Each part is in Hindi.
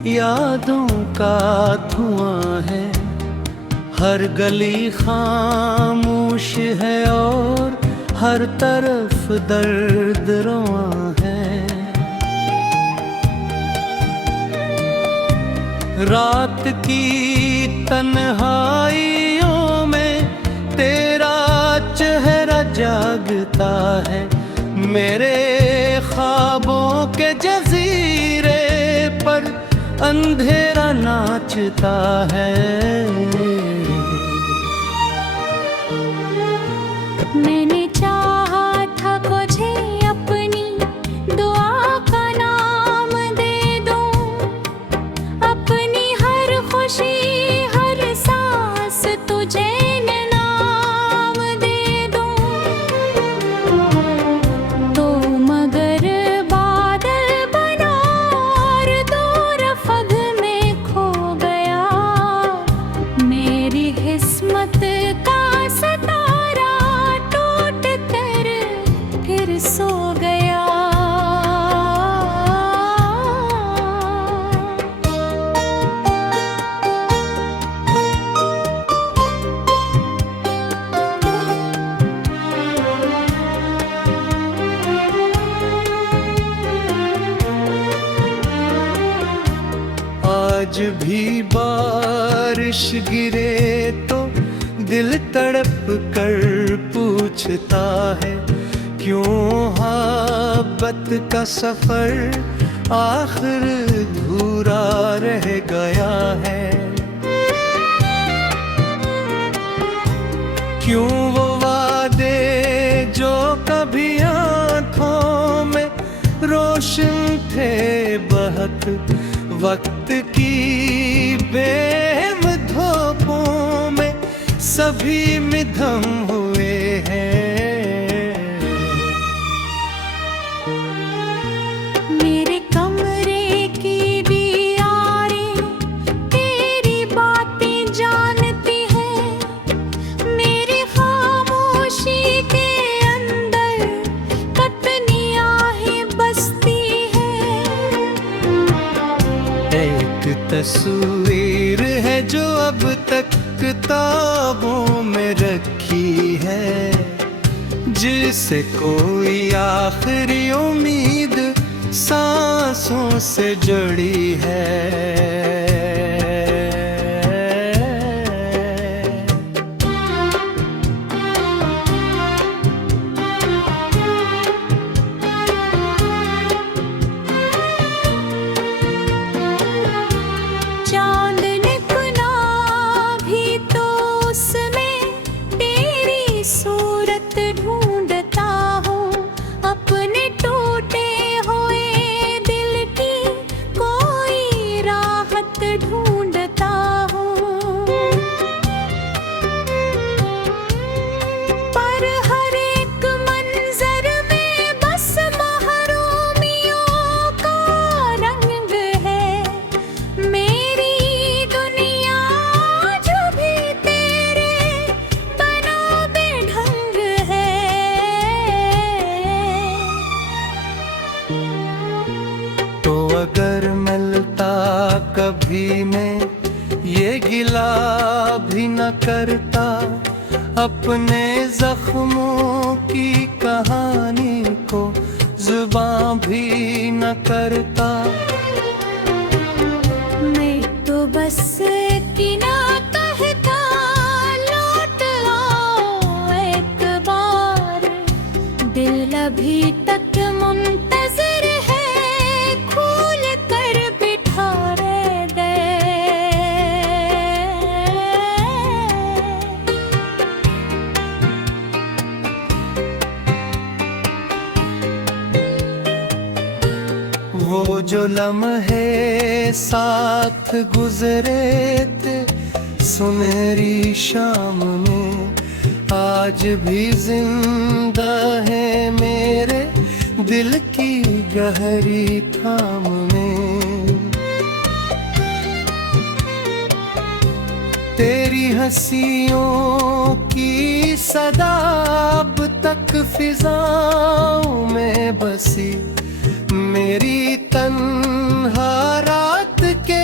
यादों का धुआं है, हर गली खामोश है और हर तरफ दर्द रुआं है। रात की तन्हाइयों में तेरा चेहरा जागता है, मेरे ख्वाबों के जजीरे पर अंधेरा नाचता है। मैंने चाहा था तुझे अपनी दुआ का नाम दे दूं, अपनी हर खुशी हर सांस तुझे नाम दे दूं, तो मगर बादल बना और दूर फग में खो गया। मेरी किस्मत का सितारा टूट कर फिर सो गया। आज भी बारिश गिरे तो दिल तड़प कर पूछता है, क्यों मोहब्बत का सफर आखिर अधूरा रह गया है। क्यों वो वादे जो कभी आंखों में रोशन थे बहक वक्त की बेम धोपों में सभी मिधम हुए हैं। मेरे कमरे की दीवारें तेरी बातें जानती हैं, मेरी खामोशी के अंदर कितनी आहें बसती हैं। एक तस्वीर है जो अब तक किताबों में रखी है, जिसे कोई आखिरी उम्मीद सांसों से जुड़ी है। चांद निकला भी तो उसमें तेरी सूरत ढूंढता हूँ, अपने टूटे हुए दिल की कोई राहत ढूंढता हूँ। पर हर एक मंजर में बस महरूमियों का रंग है, मेरी दुनिया जो भी तेरे बना बेढंग है। तो अगर मिलता कभी मैं ये गिला भी न करता, अपने जख्मों की कहानी को जुबां भी न करता। मैं तो बस इतना कहता लौट आओ एक बार, दिल अभी तक मुंतज़िर है खोल कर बिठा रे दे। वो जो लम्हे साथ गुजरे थे सुनहरी शाम में, आज भी जिंदा है मेरे दिल की गहरी थाम में। तेरी हंसियों की सदा अब तक फिजाओं में बसी, मेरी तन्हा रात के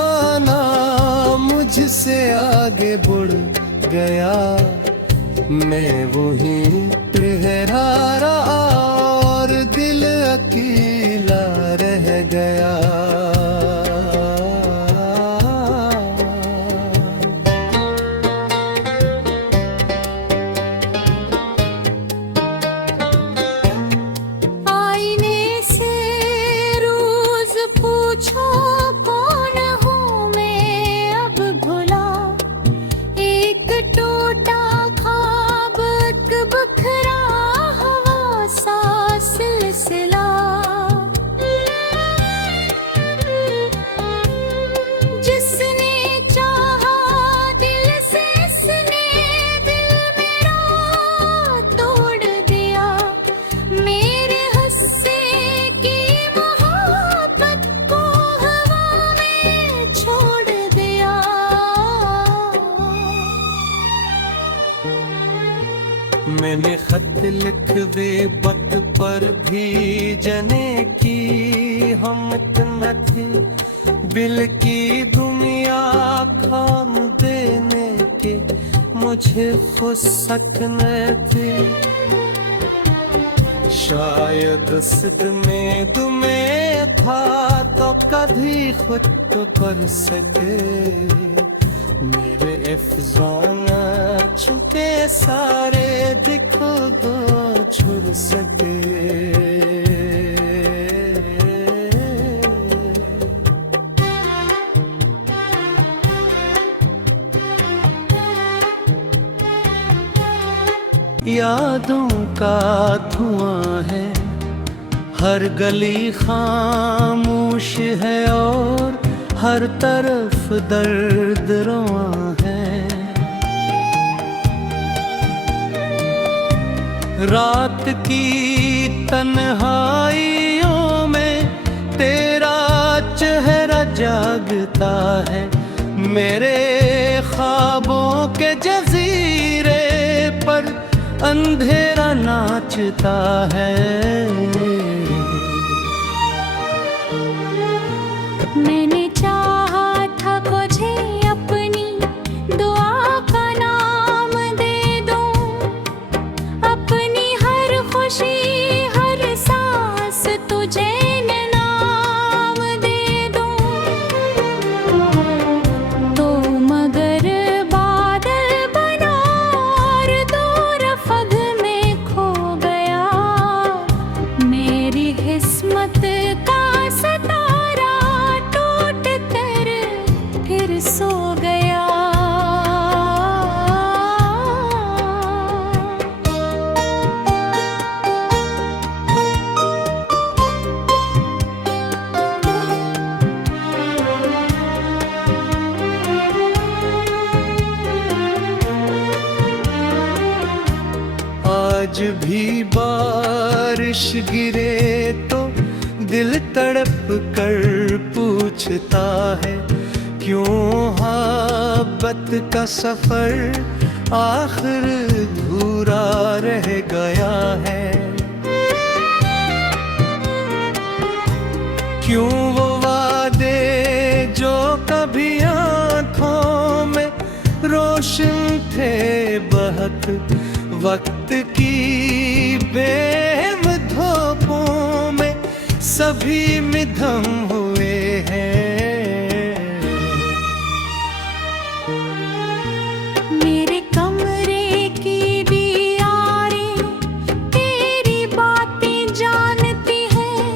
जमाना मुझसे आगे बढ़ गया, मैं वही ठहरा रहा और दिल अकेला रह गया। आईने से रोज पूछो कौन हूँ मैं अब भुला, एक टूटा ख्वाब एक बिखरा हवा सा सिलसिला। जिसने चाहा दिल से इसने दिल मेरा तोड़ दिया, मेरे हंसे की मोहब्बत को हवा में छोड़ दिया। मैंने खत लिख दे बत पर भी जने की हिम्मत न थी, बिल की दुनिया खाम देने के मुझे फुर्सत न थी। शायद सिद में तुम्हें था तो कभी खुद तो पर सके, मेरे अफजान छुटे सारे दिखो दो छुड़ सके। यादों का धुआं है, हर गली खामोश है और हर तरफ दर्द रुआं है। रात की तन्हाइयों में तेरा चेहरा जागता है, मेरे ख्वाबों के जजीरे पर अंधेरा नाचता है। मैंने चाहा था मुझे अपनी दुआ का नाम दे दो, अपनी हर खुशी हर सांस तुझे नाम दे दो। तो मगर बादल बना और दूर फग में खो गया, मेरी किस्मत का सितारा टूट कर फिर सो गया। आज भी बारिश गिरे तो दिल तड़प कर पूछता है, क्यों मोहब्बत का सफर आखिर अधूरा रह गया है। क्यों वो वादे जो कभी आंखों में रोशन थे बहक वक्त की बेम धोपों में सभी मिधम हुए हैं। मेरे कमरे की दीवारें तेरी बातें जानती हैं,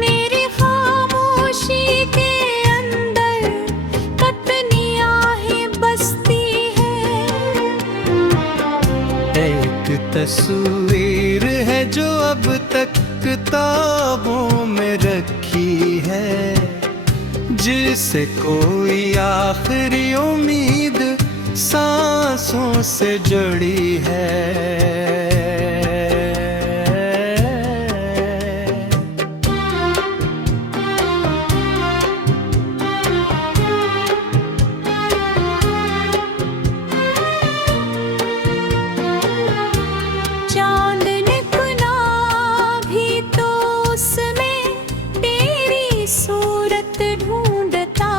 मेरी खामोशी के अंदर कितनी आहें बसती हैं। एक तस्वीर है जो अब तक किताबों में रखी है, जिसे कोई आखिरी उम्मीद सांसों से जुड़ी है। चांद निकला भी तो उसमें तेरी सूरत ढूंढता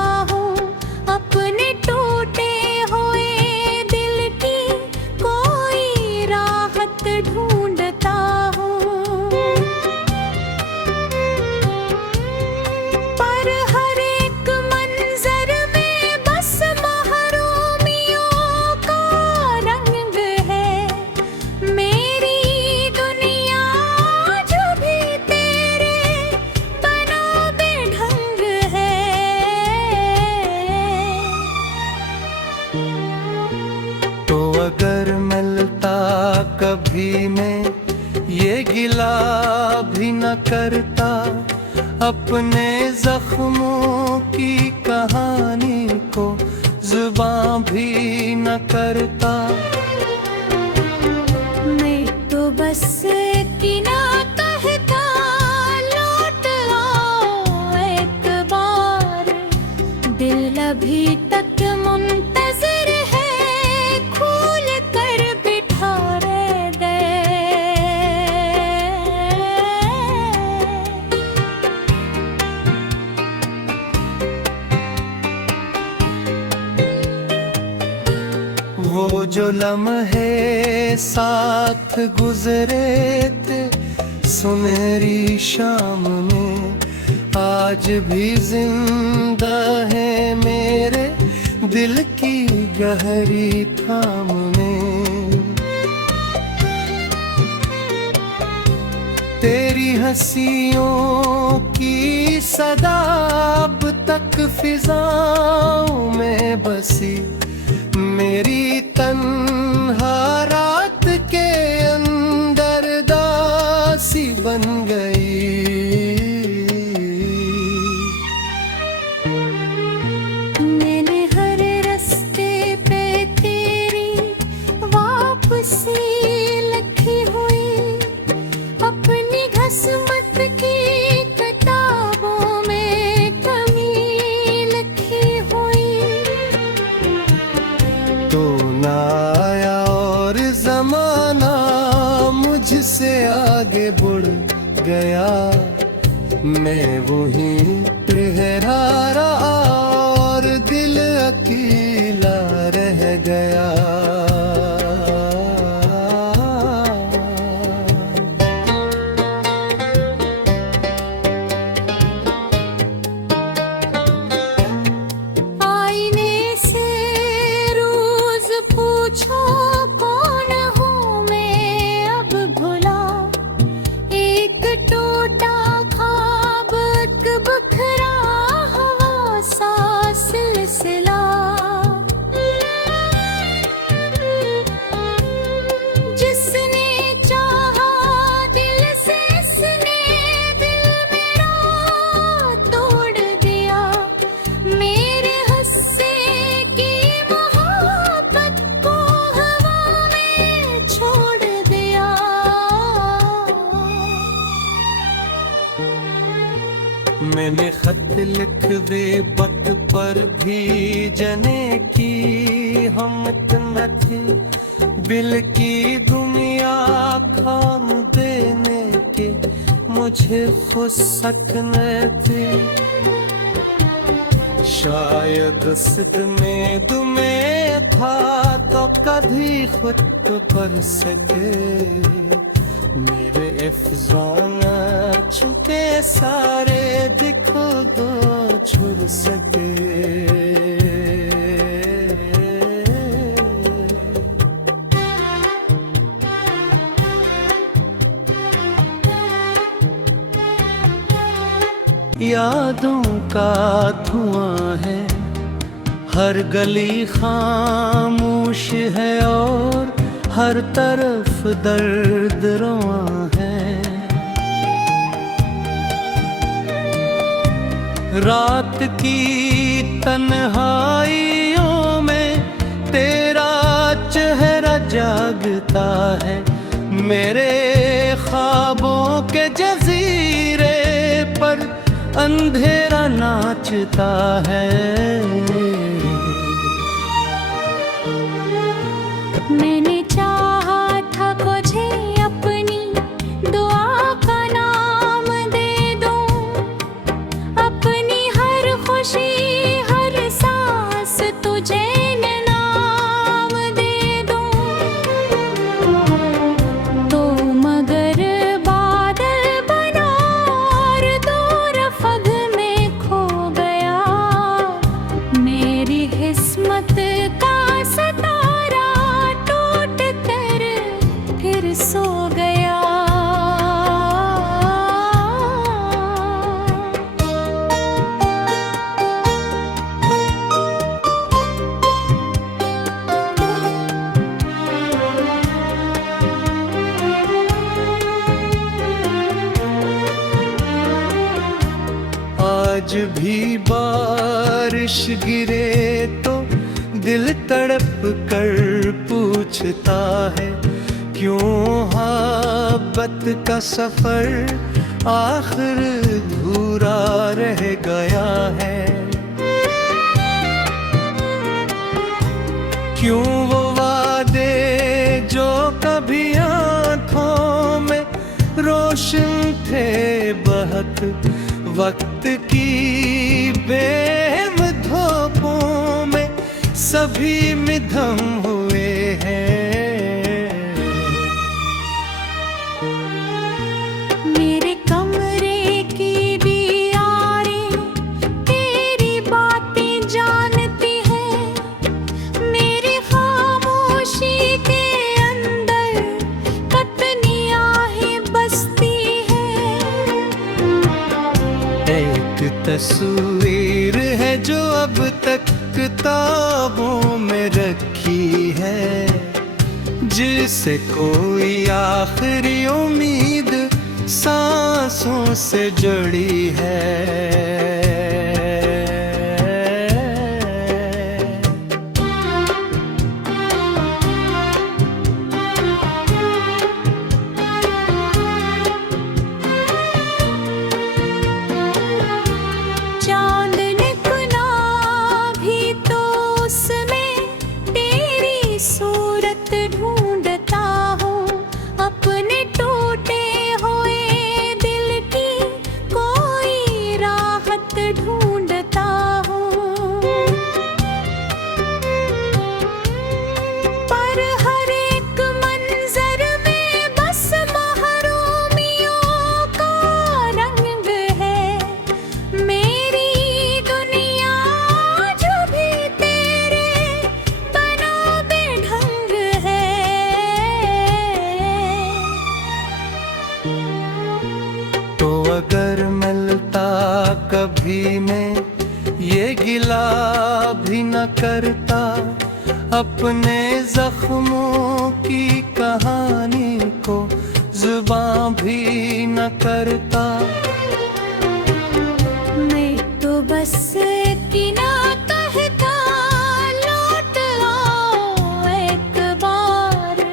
कभी मैं ये गिला भी न करता, अपने जख्मों की कहानी को जुबां भी न करता। मैं तो बस इतना कहता, लौट आओ एक बार, दिल अभी तक मुंतज़िर है, खोल कर बिठा रे दे। वो जो लम्हे साथ गुजरे थे सुनहरी शाम में, आज भी जिंदा है मेरे दिल की गहरी थाम में। तेरी हंसियों की सदा अब तक फिजाओं में बसी, मेरी तन्हा रात के अंदर दासी बन गई। मैंने हर रास्ते पे तेरी वापसी लिखी हुई, अपनी घसमत की किताबों में कमी लिखी हुई। तो ना आया और जमाना मुझसे आगे बढ़ गया, मैं वही ठहरा रहा और दिल अकेला रह गया। आईने से रोज पूछो कौन हूँ मैं अब भुला, एक टूटा ख्वाब एक बिखरा हवा सा सिलसिला। जिसने चाहा दिल से इसने दिल मेरा तोड़ दिया, मेरे हस्से की मोहब्बत को हवा में छोड़ दिया। मैंने खत लिख दे वक्त पर भी जने की हिम्मत न थी, दिल की दुनिया खान देने के मुझे फुर्सत न थी। शायद सिद में तुम्हें था तो कभी खुद पर सके, मेरे अफजान छुके सारे दिखो दो छुड़ सके। यादों का धुआं है, हर गली खामोश है और हर तरफ दर्द रुआं है। रात की तन्हाइयों में तेरा चेहरा जागता है, मेरे ख्वाबों के जजीरे पर अंधेरा नाचता है। मैंने चाहा था मुझे अपनी दुआ का नाम दे दो, अपनी हर खुशी हर सांस तुझे नाम दे दो। तो मगर बादल बना और दो रफ़ग में खो गया, आकाश गिरे तो दिल तड़प कर पूछता है, क्यों मोहब्बत का सफर आखिर अधूरा रह गया है। क्यों वो वादे जो कभी आंखों में रोशन थे बहक वक्त की बेम धोपों में सभी मिधम हुए हैं। मेरे कमरे की दीवारें तेरी बातें जानती हैं, मेरी खामोशी के अंदर कितनी आहें बसती हैं। एक तस्वीर है जो अब तक किताबों में रखी है, जिसे कोई आखिरी उम्मीद सांसों से जुड़ी है। चांद निकला भी तो उसमें तेरी सूरत ढूंढता हूँ, अपने टूटे हुए दिल की कोई राहत ढूंढता हूँ। पर हर एक मंजर में बस महरूमियों का रंग है, मेरी दुनिया जो भी तेरे बना बेढंग है। तो अगर मिलता कभी मैं ये गिला भी न करता, अपने जख्मों की कहानी को जुबां भी न करता। मैं तो बस इतना कहता, लौट आओ एक बार,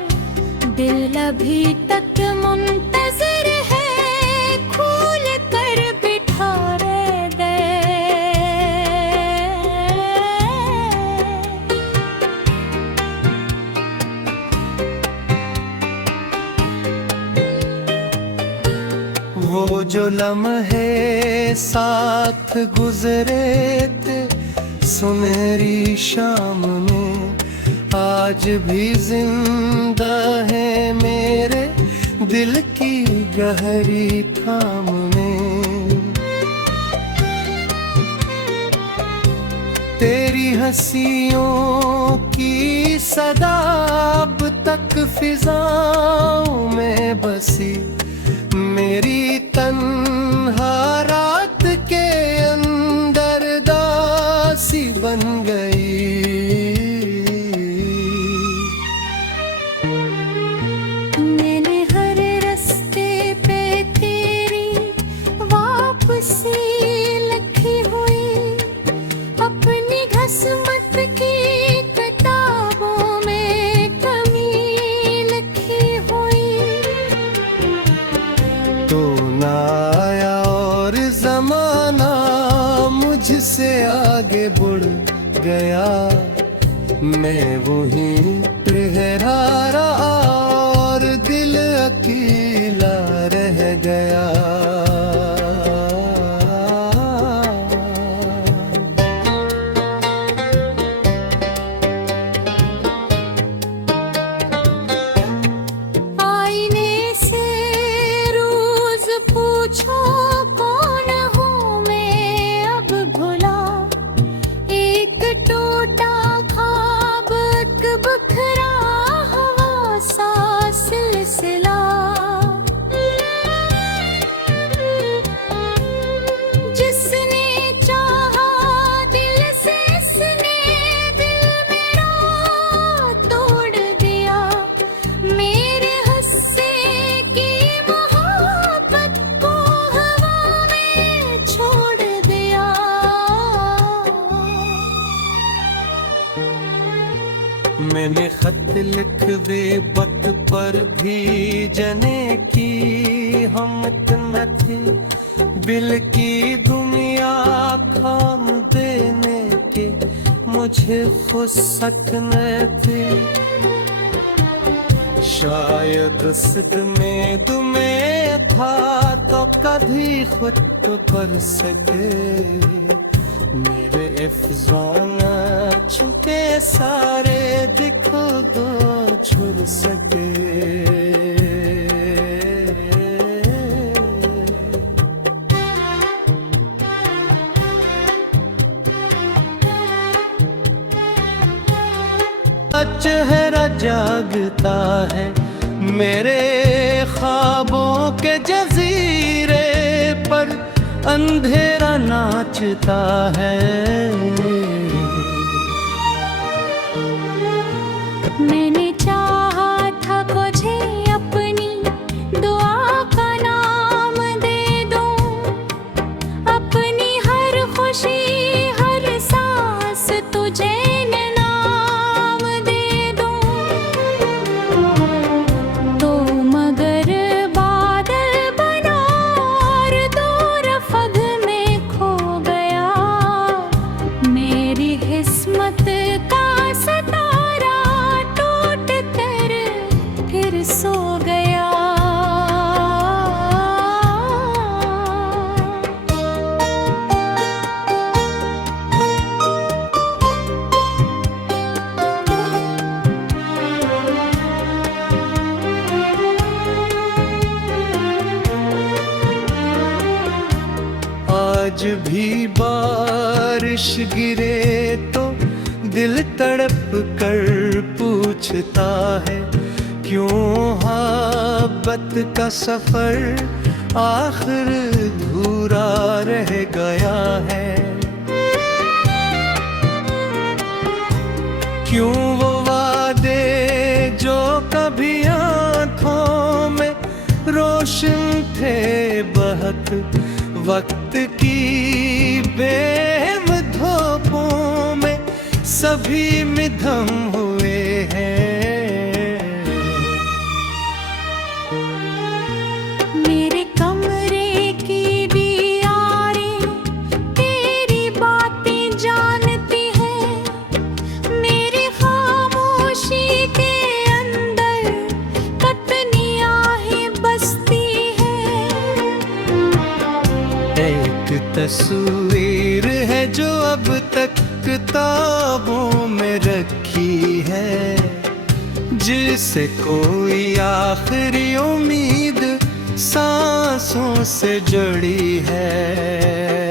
दिल अभी तक मुंतज़िर है, खोल कर बिठा रे दे। वो जो लम्हे साथ गुजरे थे सुनहरी शाम में, आज भी जिंदा है मेरे दिल की गहरी थाम में। तेरी हंसियों की सदा अब तक फिजाओं में बसी, मेरी तन्हा रात के अंदर दासी बन गई। मैंने हर रास्ते पे तेरी वापसी लिखी हुई, अपनी घसमत की किताबों में कमी लिखी हुई। तो ना आया और जमाना मुझसे आगे बढ़ गया, मैं वही ठहरा रहा और दिल अकेला रह गया। आईने से रोज पूछो कौन हूँ मैं अब भुला, एक टूटा ख्वाब एक बिखरा हवा मैंने खत लिख वे पत पर भी जने की हमत न थी, बिल की दुनिया खाम देने की मुझे फुर्सत न थी। शायद सिद में तुम्हें था तो कभी खुद पर सके, मेरे अफजान छुके सारे दिखो दो छुड़ सके। चेहरा जागता है मेरे ख्वाबों के जजीरे पर, अंधेरा नाचता है। मैंने चाहा था मुझे अपनी दुआ का नाम दे दो, अपनी हर खुशी हर सांस तुझे नाम दे दो। तो मगर बादल बना और दूर फग में खो गया, मेरी किस्मत का सितारा टूट कर फिर सो गया। आज भी बारिश गिरे तो दिल तड़प कर पूछता है, क्यों मोहब्बत का सफर आखिर अधूरा रह गया है। क्यों वो वादे जो कभी आंखों में रोशन थे बहक, वक्त की बेम धोपों में सभी मिधम हुए हैं। मेरे कमरे की दीवारें तेरी बातें जानती हैं, मेरी खामोशी के अंदर कितनी आहें बसती हैं। एक तस्वीर है जो अब तक किताबों में रखी है, जिसे कोई आखिरी उम्मीद सांसों से जुड़ी है।